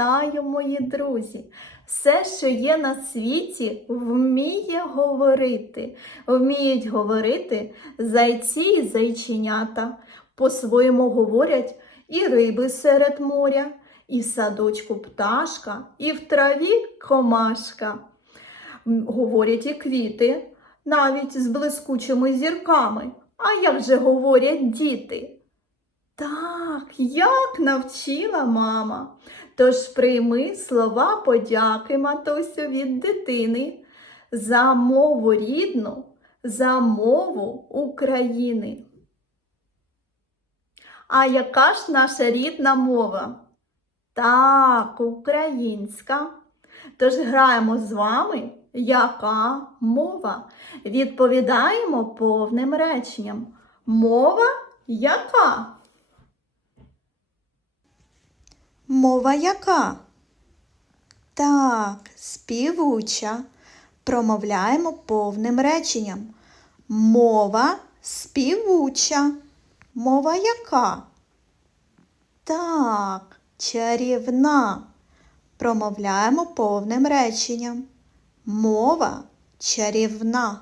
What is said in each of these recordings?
Вітаю, мої друзі! Все, що є на світі, вміє говорити. Вміють говорити зайці і зайченята. По-своєму говорять і риби серед моря, і в садочку пташка, і в траві комашка. Говорять і квіти, навіть з блискучими зірками. А як же говорять діти? Так, як навчила мама. Тож прийми слова подяки, матусю, від дитини за мову рідну, за мову України. А яка ж наша рідна мова? Так, українська. Тож граємо з вами, яка мова? Відповідаємо повним реченням. Мова яка? Мова яка? Так, співуча. Промовляємо повним реченням. Мова співуча. Мова яка? Так, чарівна. Промовляємо повним реченням. Мова чарівна.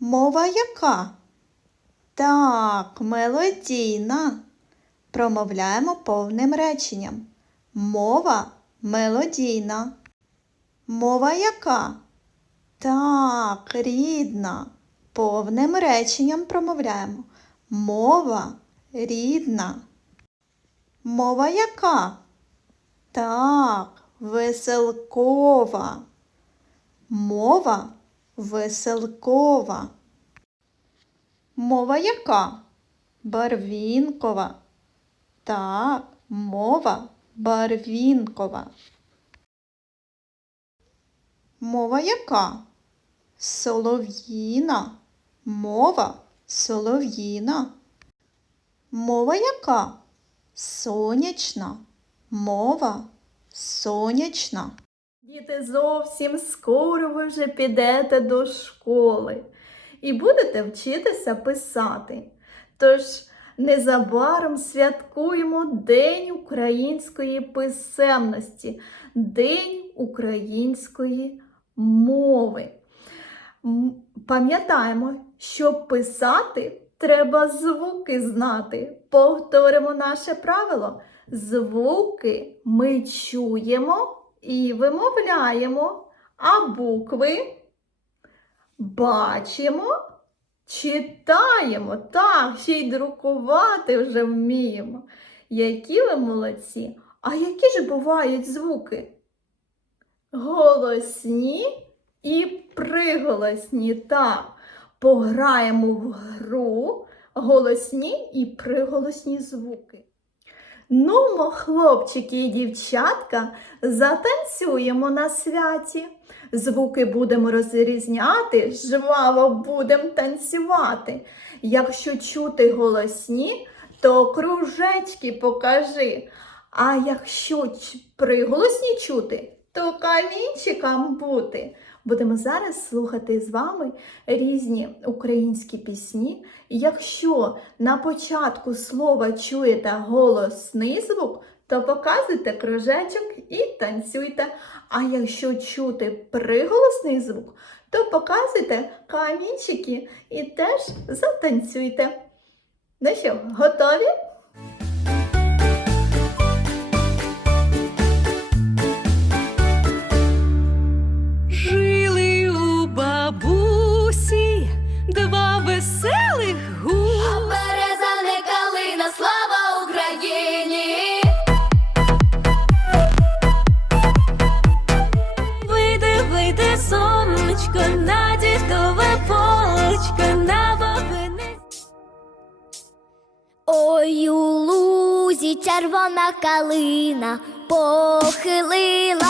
Мова яка? Так, мелодійна. Промовляємо повним реченням. Мова мелодійна. Мова яка? Так, рідна. Повним реченням промовляємо. Мова рідна. Мова яка? Так, веселкова. Мова веселкова. Мова яка? Барвінкова. Так, мова барвінкова. Мова яка? Солов'їна. Мова солов'їна. Мова яка? Сонячна. Мова сонячна. Діти, зовсім скоро ви вже підете до школи і будете вчитися писати. Тож незабаром святкуємо День української писемності, День української мови. Пам'ятаємо, щоб писати, треба звуки знати. Повторимо наше правило. Звуки ми чуємо і вимовляємо, а букви бачимо, читаємо. Так, ще й друкувати вже вміємо. Які ви молодці! А які ж бувають звуки? Голосні і приголосні. Так, пограємо в гру голосні і приголосні звуки. Нумо, хлопчики і дівчатка, затанцюємо на святі. Звуки будемо розрізняти, жваво будемо танцювати. Якщо чути голосні, то кружечки покажи. А якщо приголосні чути, то камінчикам бути. Будемо зараз слухати з вами різні українські пісні. Якщо на початку слова чуєте голосний звук, то показуйте кружечок і танцюйте. А якщо чути приголосний звук, то показуйте камінчики і теж затанцюйте. Ну що, готові? Сонечко на дідове полечко, на бабине. Ой, у лузі червона калина похилилася.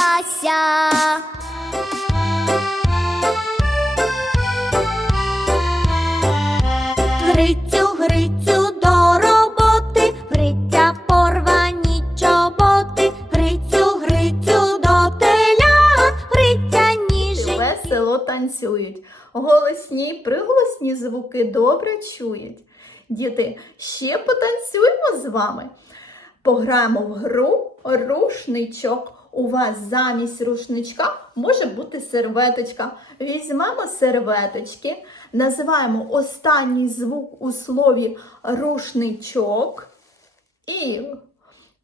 Весело танцюють. Голосні й приголосні звуки добре чують. Діти, ще потанцюємо з вами. Пограємо в гру рушничок. У вас замість рушничка може бути серветочка. Візьмемо серветочки, називаємо останній звук у слові рушничок і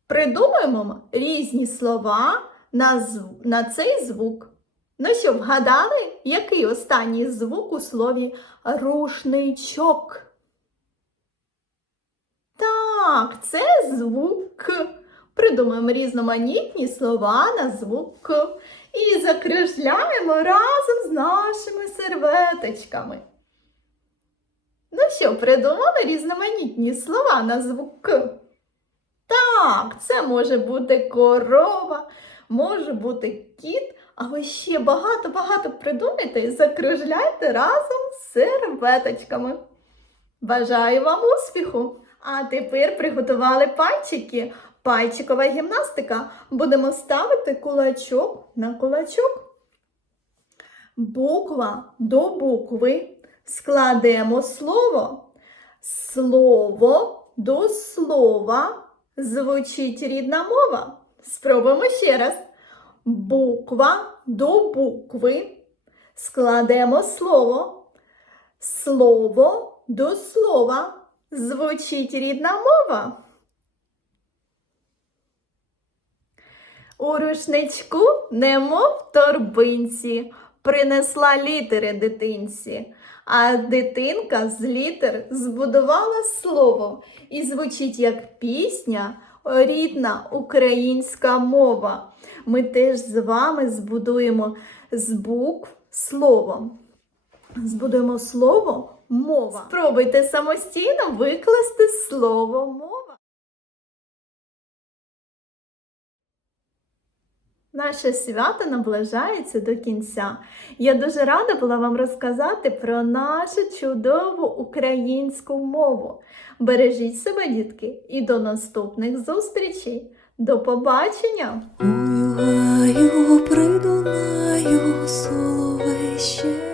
придумаємо різні слова на, на цей звук. Ну що, вгадали, який останній звук у слові рушничок? Так, це звук. Придумаємо різноманітні слова на звук. І закружляємо разом з нашими серветочками. Ну що, придумали різноманітні слова на звук? Так, це може бути корова, може бути кіт, а ви ще багато-багато придумайте і закружляйте разом з серветочками. Бажаю вам успіху! А тепер приготували пальчики. Пальчикова гімнастика. Будемо ставити кулачок на кулачок. Буква до букви. Складемо слово. Слово до слова. Звучить рідна мова. Спробуємо ще раз. Буква до букви. Складемо слово. Слово до слова. Звучить рідна мова. У рушничку, немов торбинці, принесла літери дитинці, а дитинка з літер збудувала слово і звучить як пісня, рідна українська мова. Ми теж з вами збудуємо з букв слово. Збудуємо слово мова. Спробуйте самостійно викласти слово мова. Наше свято наближається до кінця. Я дуже рада була вам розказати про нашу чудову українську мову. Бережіть себе, дітки, і до наступних зустрічей. До побачення! Ой, у гаю, при Дунаю, соловей ще